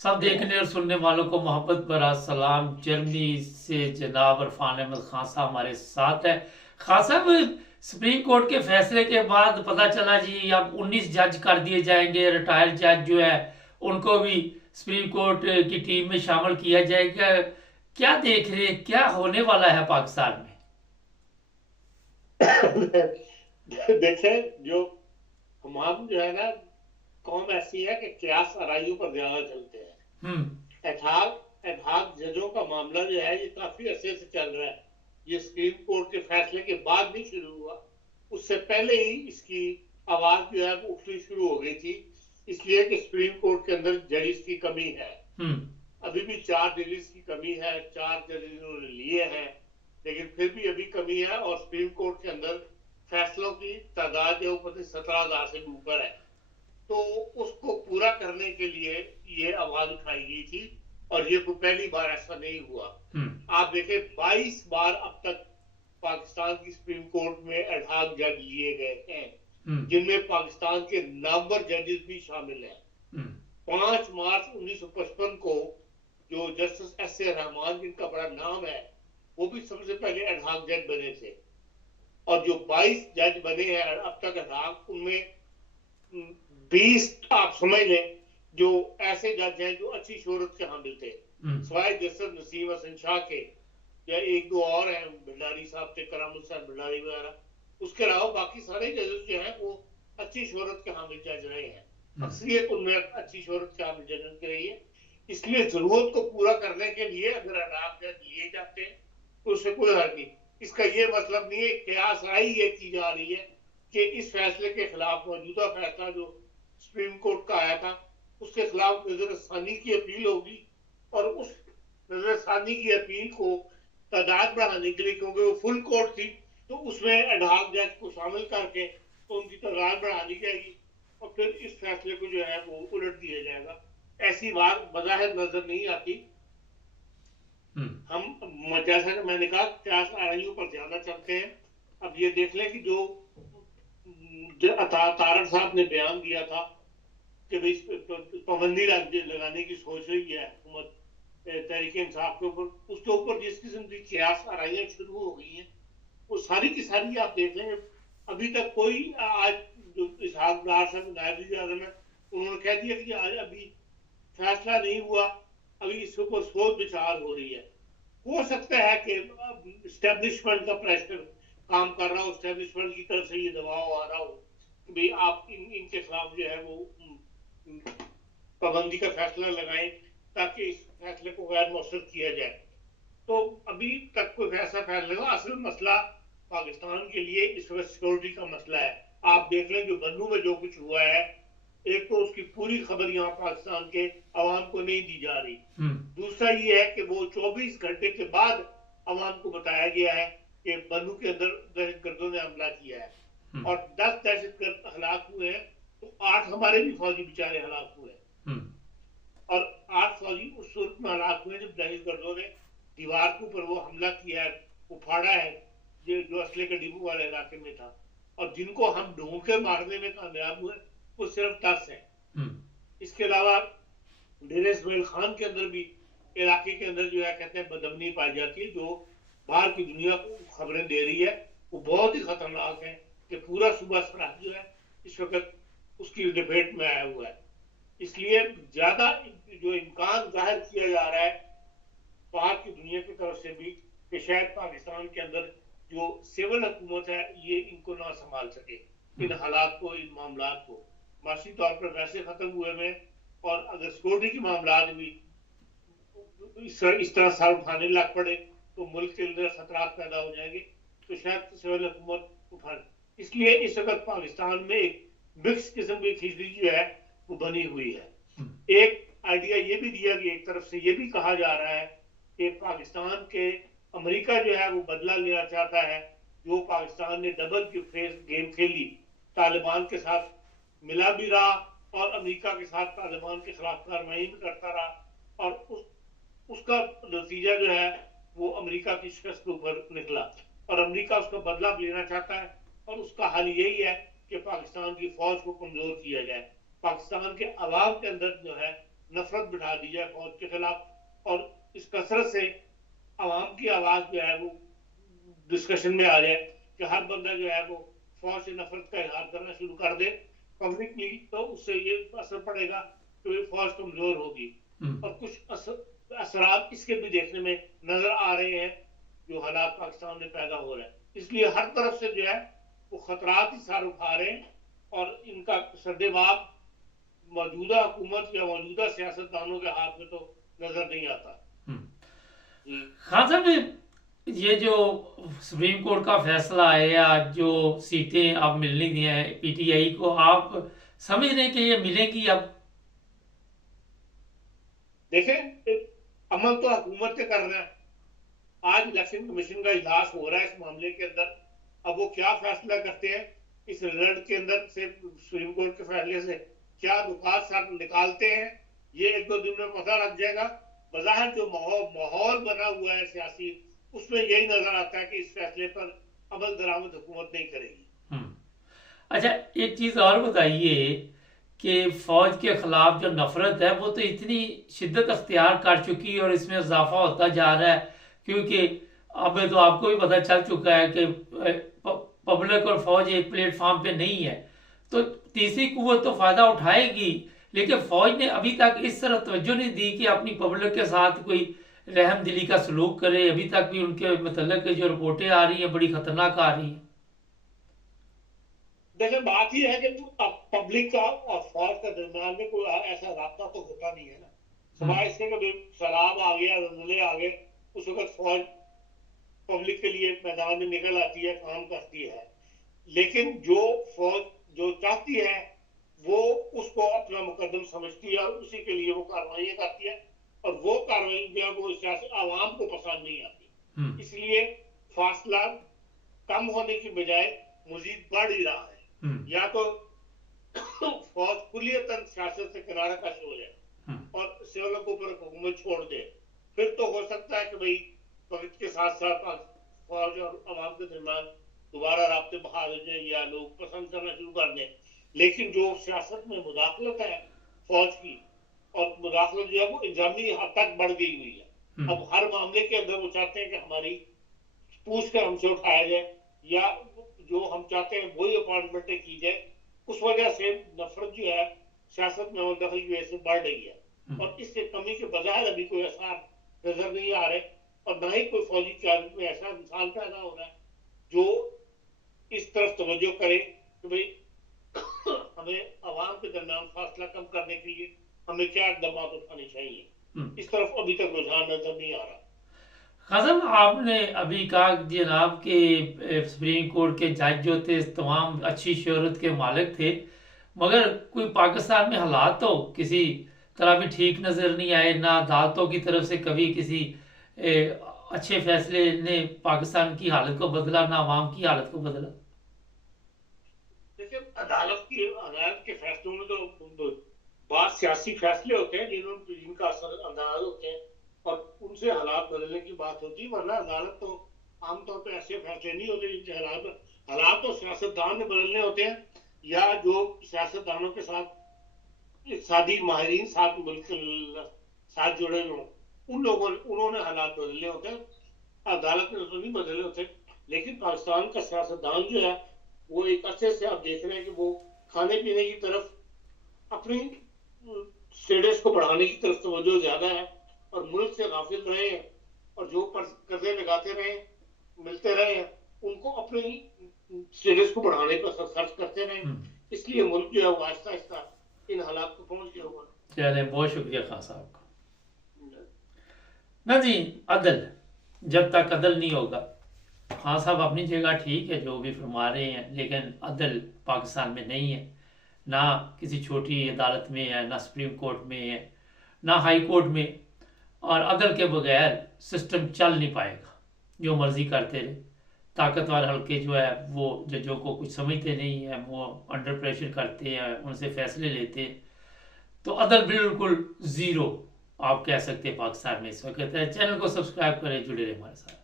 सब देखने और सुनने वालों को मोहब्बत भरा सलाम। जर्मनी से जनाब अरफान अहमद खान साहब हमारे साथ है। खान साहब, सुप्रीम कोर्ट के फैसले के बाद पता चला जी अब 19 जज कर दिए जाएंगे, रिटायर्ड जज जो है उनको भी सुप्रीम कोर्ट की टीम में शामिल किया जाएगा। क्या देख रहे हैं, क्या होने वाला है पाकिस्तान में? देखें, जो हम जो है ना, कौम ऐसी है कि क्यास आराइयों पर ज्यादा चलते हैं। हम्म। एतहाद जजों का मामला जो है ये काफी अरसे से चल रहा है। ये सुप्रीम कोर्ट के फैसले के बाद नहीं शुरू हुआ, उससे पहले ही इसकी आवाज जो है वो उठनी शुरू हो गई थी। इसलिए कि सुप्रीम कोर्ट के अंदर जजिस की कमी है। अभी भी 4 जजिस की कमी है, 4 जजिस इन्होंने लिए हैं, लेकिन फिर भी अभी कमी है। और सुप्रीम कोर्ट के अंदर फैसलों की तादाद जो 17,000 से ऊपर है, तो उसको पूरा करने के लिए ये आवाज उठाई गई थी। और ये कोई पहली बार ऐसा नहीं हुआ। आप देखें, 22 बार अब तक पाकिस्तान की सुप्रीम कोर्ट में एडहॉक जज लिए गए हैं, जिनमें पाकिस्तान के नामवर जजेस भी शामिल हैं। 5 मार्च 1955 को जो जस्टिस एस ए रहमान, जिनका बड़ा नाम है, वो भी सबसे पहले एडहॉक जज बने थे। और जो 22 जज बने हैं अब तक एडहॉक, उनमें 20 आप समझ लें जो ऐसे जज हैं जो अच्छी शोहरत के हामिल थे, सवाए जस्टिस नसीम हसन शाह के, या 1-2 और हैं, भंडारी साहब थे, कराम हुसैन भंडारी वगैरह। उसके अलावा बाकी सारे जजेस जो हैं वो अच्छी शोहरत के हामिल जज रहे हैं। अक्सरियत उनमें अच्छी शोहरत के हामिल जज रही है। इसलिए जरूरत को पूरा करने के लिए अगर एडहॉक जज लिए जाते हैं तो उससे कोई हर्ज नहीं। इसका ये मतलब नहीं है, कयास राई ये की जा रही है कि इस फैसले के खिलाफ, मौजूदा फैसला जो सुप्रीम कोर्ट का आया था उसके खिलाफ नजरसानी की अपील होगी। और उस नजरसानी की अपील को तादाद बढ़ाने के लिए, क्योंकि वो फुल कोर्ट थी, तो उसमें एडहॉक जज को शामिल करके तो उनकी तादाद बढ़ा दी जाएगी और फिर इस फैसले को जो है वो उलट दिया जाएगा। ऐसी बात बज़ाहिर नजर नहीं आती। हम, जैसा कि मैंने कहा, क्यास आराइयों पर ज्यादा चलते हैं। अब ये देख लें कि जो तारड़ साहब ने बयान दिया था कि भाई पाबंदी लगाने की सोच रही है हुकूमत तहरीक इंसाफ के ऊपर, उसके ऊपर जिस किस्म की क्यास आराइयां शुरू हो गई हैं, वो सारी की सारी आप देख लेंगे। अभी तक कोई, आज जो इसहाक डार साहब नायब वज़ीर आज़म है, उन्होंने कह दिया कि आज अभी फैसला नहीं हुआ, अभी इसके ऊपर सोच विचार हो रही है। हो सकता है कि इस्टेब्लिशमेंट का प्रेशर काम कर रहा हो, इस्टेब्लिशमेंट की तरफ से ये दबाव आ रहा हो कि भाई आप इनके खिलाफ जो है वो पाबंदी का फैसला लगाएं ताकि इस फैसले को गैर मौसर किया जाए। तो अभी तक कोई ऐसा फैसला, असल मसला पाकिस्तान के लिए इस वक्त सिक्योरिटी का मसला है। आप देख लें जो बन्नू में जो कुछ हुआ है, एक तो उसकी पूरी खबर यहाँ पाकिस्तान के अवाम को नहीं दी जा रही। दूसरा ये है कि वो 24 घंटे के बाद अवाम को बताया गया है कि बन्नू के अंदर दहशतगर्दों ने हमला किया है और 10 दहशतगर्द हलाक हुए हैं, तो 8 हमारे भी फौजी बेचारे हलाक हुए हैं। और 8 फौजी उस सूरत में हलाक हुए जब दहशतगर्दों ने दीवार के ऊपर वो हमला किया है, उफाड़ा है, जो असले के डिपो वाले इलाके में था। और जिनको हम ढूंढ के मारने में कामयाब हुए वो सिर्फ 10 है। इसके अलावा डेरे इसमाइल खान के अंदर भी इलाके के अंदर जो है कहते हैं बदअमनी पाई जाती है, जो बाहर की दुनिया को खबरें दे रही है, वो बहुत ही खतरनाक है कि पूरा सूबा सरहद जो है इस वक्त उसकी लपेट में आया हुआ है। इसलिए ज्यादा जो इम्कान जाहिर किया जा रहा है बाहर की दुनिया की तरफ से भी कि शायद पाकिस्तान के अंदर जो सिविल हुकूमत है ये इनको ना संभाल सके, इन हालात को, इन मामला को। माशी तौर पर वैसे खत्म हुए में, और अगर सिक्योरिटी के मामला भी इस तरह सर उठाने लग पड़े तो मुल्क के अंदर खतरात पैदा हो जाएंगे, तो शायद सिविल हुकूमत उठा। इसलिए इस वक्त पाकिस्तान में एक मिक्स किस्म की खिचड़ी जो है वो बनी हुई है। एक आइडिया ये भी दिया गया, एक तरफ से ये भी कहा जा रहा है कि पाकिस्तान के अमेरिका जो है वो बदला लेना चाहता है, जो पाकिस्तान ने डबल की फेस गेम खेली, तालिबान के साथ मिला भी रहा और अमेरिका के साथ तालिबान के खिलाफ कार्रवाई भी करता रहा, और उसका नतीजा जो है वो अमेरिका की शिकस्त के ऊपर निकला। और अमेरिका उसका बदला लेना चाहता है, और उसका हल यही है कि पाकिस्तान की फौज को कमजोर किया जाए, पाकिस्तान के अवाम के अंदर जो है نفرت بٹھا دی جائے فوج کے خلاف، اور اس کثرت سے عوام کی آواز جو ہے وہ ڈسکشن میں آ جائے کہ ہر بندہ جو ہے وہ فوج سے نفرت کا اظہار کرنا شروع کر دے پبلکلی، تو اس سے یہ اثر پڑے گا کہ فوج کمزور ہوگی۔ اور کچھ اثرات اس کے بھی دیکھنے میں نظر آ رہے ہیں جو حالات پاکستان میں پیدا ہو رہے ہیں۔ اس لیے ہر طرف سے جو ہے وہ خطرات ہی سار اٹھا رہے ہیں، اور ان کا سدباب موجودہ حکومت یا موجودہ سیاستدانوں کے ہاتھ میں تو نظر نہیں آتا۔ خان صاحب، یہ جو سپریم کورٹ کا فیصلہ ہے یا جو سیٹیں اب ملنی ہیں پی ٹی آئی کو، آپ سمجھ رہے ہیں کہ یہ ملیں گی؟ اب دیکھیں، عمل تو حکومت کے کر رہے ہیں۔ آج الیکشن کمیشن کا اجلاس ہو رہا ہے اس معاملے کے اندر، اب وہ کیا فیصلہ کرتے ہیں اس رزلٹ کے اندر سے، سپریم کورٹ کے فیصلے سے کیا نکات ساتھ نکالتے ہیں، یہ ایک دو دن میں پتہ لگ جائے گا۔ بظاہر جو ماحول بنا ہوا ہے سیاسی، اس میں یہی نظر آتا ہے کہ اس فیصلے پر عمل درآمد حکومت نہیں کرے گی۔ اچھا، ایک چیز اور بتائیے کہ فوج کے خلاف جو نفرت ہے وہ تو اتنی شدت اختیار کر چکی ہے اور اس میں اضافہ ہوتا جا رہا ہے، کیونکہ اب تو آپ کو بھی پتہ چل چکا ہے کہ پبلک اور فوج ایک پلیٹ فارم پہ نہیں ہے، تو تیسری قوت تو فائدہ اٹھائے گی، لیکن فوج نے ابھی تک اس طرح توجہ نہیں دی کہ اپنی پبلک کے ساتھ کوئی رحم دلی کا سلوک کرے۔ ابھی تک بھی ان کے متعلق جو رپورٹیں آ رہی ہیں بڑی خطرناک آ رہی ہیں۔ دیکھیں، بات یہ ہے کہ پبلک کا اور فوج کا درمیان میں کوئی ایسا رابطہ تو ہوتا نہیں ہے نا، سوائے اس کے کہ سیلاب آ گیا، زلزلے آ گئے، اس وقت فوج پبلک کے لیے میدان میں نکل آتی ہے، کام کرتی ہے، لیکن جو فوج جو چاہتی ہے وہ اس کو اپنا مقدم سمجھتی ہے اور اسی کے لیے وہ کارروائیاں کرتی ہے، اور وہ کارروائی جو ہے وہ سیاسی عوام کو پسند نہیں آتی، اس لیے فاصلہ کم ہونے کی بجائے مزید بڑھ ہی رہا ہے۔ یا تو فوج کلیتاً سیاست سے کنارہ کش ہو جائے اور سیولوں کے اوپر حکومت چھوڑ دے، پھر تو ہو سکتا ہے کہ بھئی وقت کے ساتھ ساتھ فوج اور عوام کے درمیان دوبارہ رابطے بحال ہو جائیں یا لوگ پسند کرنا شروع کر دیں، لیکن جو سیاست میں مداخلت ہے فوج کی، اور مداخلت جو ہے وہ انتظامی حد تک بڑھ گئی ہوئی ہے۔ اب ہر معاملے کے اندر وہ چاہتے ہیں کہ ہماری پوچھ کر ہم سے اٹھایا جائے، یا جو ہم چاہتے ہیں وہی اپوائنٹمنٹیں کی جائے، اس وجہ سے نفرت جو ہے سیاست میں مداخلت کی وجہ سے بڑھ رہی ہے، اور اس سے کمی کے بظاہر ابھی کوئی اثر نظر نہیں آ رہے، اور نہ ہی کوئی فوجی قیادت میں ایسا انسان پیدا ہو رہا ہے جو اس طرف توجہ کرے کہ بھئی ہمیں عوام کے درمیان فاصلہ کم کرنے کے لیے ہمیں کیا اقدامات اٹھانے چاہیے۔ اس طرف ابھی تک رجحان نظر نہیں آ رہا۔ خزم، آپ نے ابھی کہا جناب کہ سپریم کورٹ کے جج جو تھے تمام اچھی شہرت کے مالک تھے، مگر کوئی پاکستان میں حالات تو کسی طرح بھی ٹھیک نظر نہیں آئے، نہ عدالتوں کی طرف سے کبھی کسی اچھے فیصلے نے پاکستان کی حالت کو بدلا، نہ عوام کی حالت کو بدلا۔ دیکھیں، عدالت کے فیصلوں میں تو بعض سیاسی فیصلے ہوتے ہیں جن کا اثر انداز ہوتے ہیں، اور ان سے حالات بدلنے کی بات ہوتی ہے، ورنہ عدالت تو عام طور پہ ایسے فیصلے نہیں ہوتے جن سے حالات تو سیاستدان میں بدلنے ہوتے ہیں، یا جو سیاستدانوں کے ساتھ اقتصادی ماہرین ساتھ ملک ساتھ جڑے ہوئے ہوں، انہوں نے حالات بدلنے ہوتے ہیں، عدالت نے تو نہیں بدلنے ہوتے۔ لیکن پاکستان کا سیاستدان جو ہے وہ ایک عرصے سے آپ دیکھ رہے ہیں کہ وہ کھانے پینے کی طرف، اپنی اسٹیٹس کو بڑھانے کی طرف توجہ زیادہ ہے، اور ملک سے غافل رہے ہیں، اور جو قرضے لگاتے رہے ملتے رہے ہیں ان کو اپنے اسٹیٹس کو بڑھانے پر خرچ کرتے رہے، اس لیے ملک جو ہے وہ آہستہ آہستہ ان حالات کو پہنچ گیا ہوا۔ چلیں، بہت شکریہ خان صاحب کا۔ نہ جی، عدل جب تک عدل نہیں ہوگا، خان صاحب اپنی جگہ ٹھیک ہے جو بھی فرما رہے ہیں، لیکن عدل پاکستان میں نہیں ہے، نہ کسی چھوٹی عدالت میں ہے، نہ سپریم کورٹ میں ہے، نہ ہائی کورٹ میں، اور عدل کے بغیر سسٹم چل نہیں پائے گا۔ جو مرضی کرتے رہے، طاقتور حلقے جو ہے وہ ججوں کو کچھ سمجھتے نہیں ہیں، وہ انڈر پریشر کرتے ہیں، ان سے فیصلے لیتے، تو عدل بالکل زیرو آپ کہہ سکتے ہیں پاکستان میں اس وقت ہے۔ چینل کو سبسکرائب کریں، جڑے رہیں ہمارے ساتھ۔